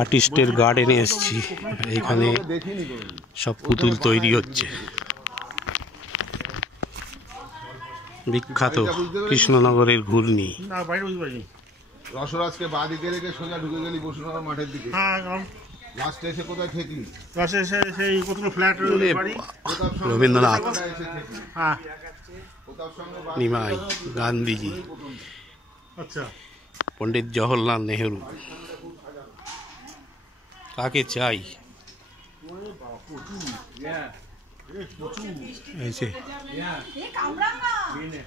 আর্টিস্টের গার্ডেনে এসেছি। এখানে সব পুতুল তৈরি হচ্ছে। বিখ্যাত কৃষ্ণনগরের ঘূর্ণি। রসরাজকে বাঁদিকে রেখে সোজা ঢুকে গেলি বসুনগর মাঠের দিকে। লাস্টে এসে কোথায় ঠেকলি? লাস্টে এসে সেই কতগুলো ফ্ল্যাট বাড়ি রবীন্দ্রনাথ, হ্যাঁ, নিমাই, গান্ধীজি, আচ্ছা, পণ্ডিত জওহরলাল নেহেরু। কাকে চাই?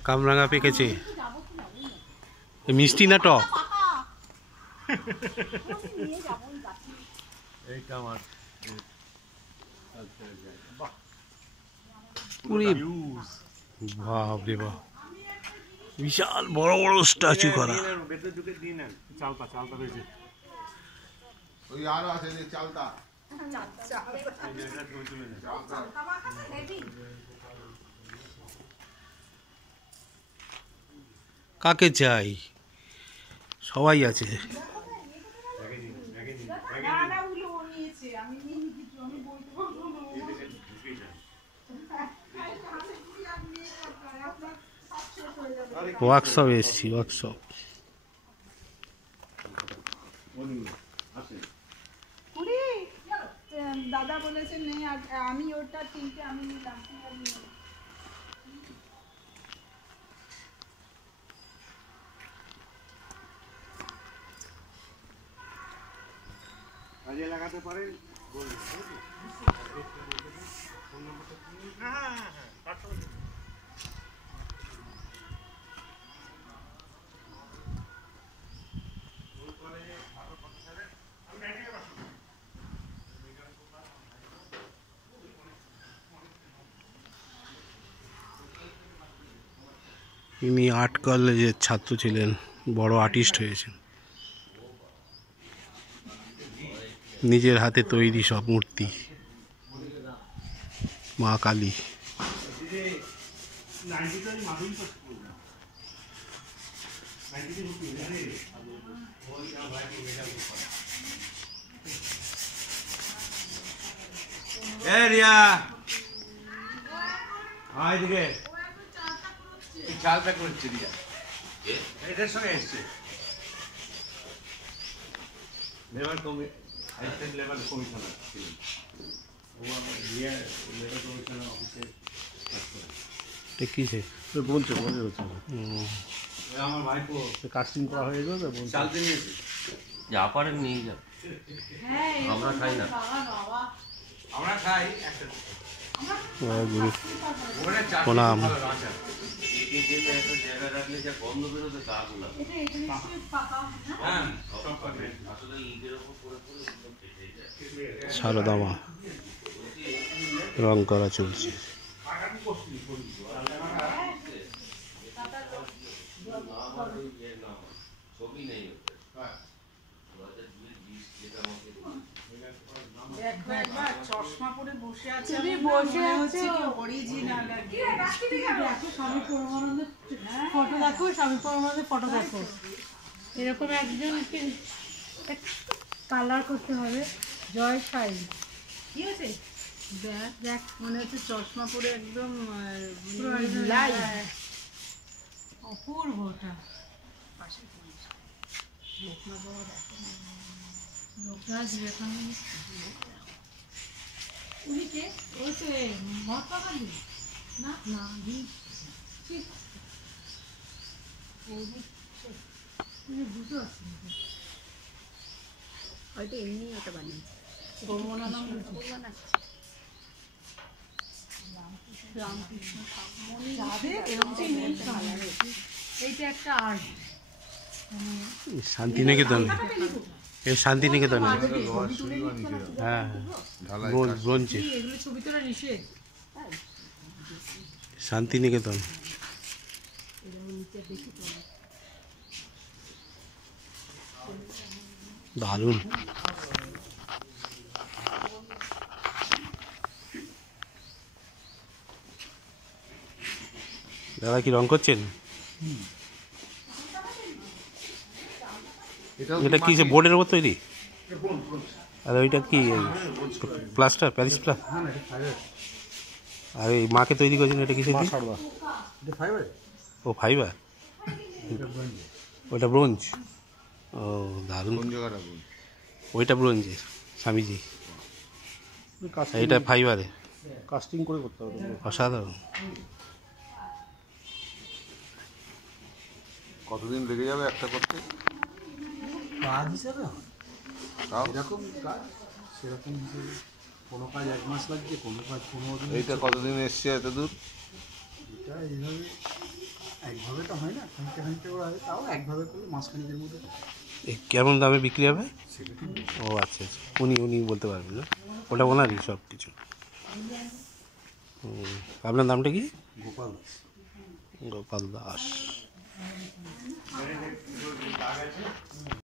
কামরাঙা পেকেছে। মিষ্টি না টক? বাপরে বাপ, বিশাল বড় বড় স্ট্যাচু করা। কাকে চাই? সবাই আছে। ওয়ার্কশপ এসছি, ওয়ার্কশপ। দাদা বলেছেন নেই, আমি ওটা তিনটে আমি নিলাম। কাজে লাগাতে পারেন। ইনি আর্ট কলেজের ছাত্র ছিলেন, বড় আর্টিস্ট হয়েছেন। নিজের হাতে তৈরি সব মূর্তি। মা কালী। চালটা করছে দিয়া এটার সঙ্গে এসছে লেবার লেবার কমিশনার ছিলেন। ও আমার লেবার কমিশনার অফিসে দেখিছে বলছে মনে হচ্ছে আমার ভাইপো কাস্টিং করা হয়ে গেল। চালতে নিয়েছে, যা পারেন নিয়ে যান, আমরা খাই না। আমরা খাই প্রণাম। জায়গা রাখলে যা গন্ধ বেরোবে তা গুলা আসলে ইটের ওপর পরে পরে সারদা মা রং করা চলছে। ছবি নেই চশমা পরে বসে আছে, অরিজিনাল ফটো দেখো, স্বামী পরমানন্দের ফটো দেখো। এরকম একজনকে কালার করতে হবে। জয় সাই কি আছে? দেখ দেখ, মনে হচ্ছে চশমা পরে একদম অপূর্ব। ওটা লোকনাথ বিবেকানন্দ। উনি কে? ওই তো মহাত্মা গান্ধী না? না, বুঝতে পারছি হয়তো এমনি ওটা বানিয়েছে। এইটা একটা আর্ট। শান্তিনিকেতন, এই শান্তিনিকেতন। হ্যাঁ, ব্রোঞ্জে এগুলো ছবি তোলা নিষেধ। শান্তিনিকেতন। দারুণ। দাদা কি রং করছেন? এটা কি যে বোর্ডের উপর তৈরি? আর ওইটা কি প্লাস্টার, প্যারিস প্লাস্টার? আর এই মাকে তৈরি করেছেন এটা কিসের দিয়ে? ও ফাইবার, ওটা ব্রোঞ্জ। ও দারুণ, কোন জায়গাটা বল? ওইটা ব্রোঞ্জের স্বামীজি, কাস্টিং এইটা ফাইবারে। কাস্টিং করে করতে হবে। অসাধারণ। কতদিন লেগে যাবে একটা করতে? কাজ হিসাবে হয় তাও এরকম কাজ সেরকম হিসেবে কোনো কাজ 1 মাস লাগছে, কোনো কাজ 15 দিন। এইটা কতদিন এসছে এত দূর? এটা এইভাবে একভাবে তো হয় না, খানিকটা খানিকটা করে হয়, তাও একভাবে করলে মাসখানেকের মধ্যে। এ কেমন দামে বিক্রি হবে? সেটা ঠিক নেই। ও আচ্ছা আচ্ছা, উনি বলতে পারবেন না, ওটা ওনারই সব কিছু। আপনার নামটা কি? গোপাল দাস। গোপাল দাস।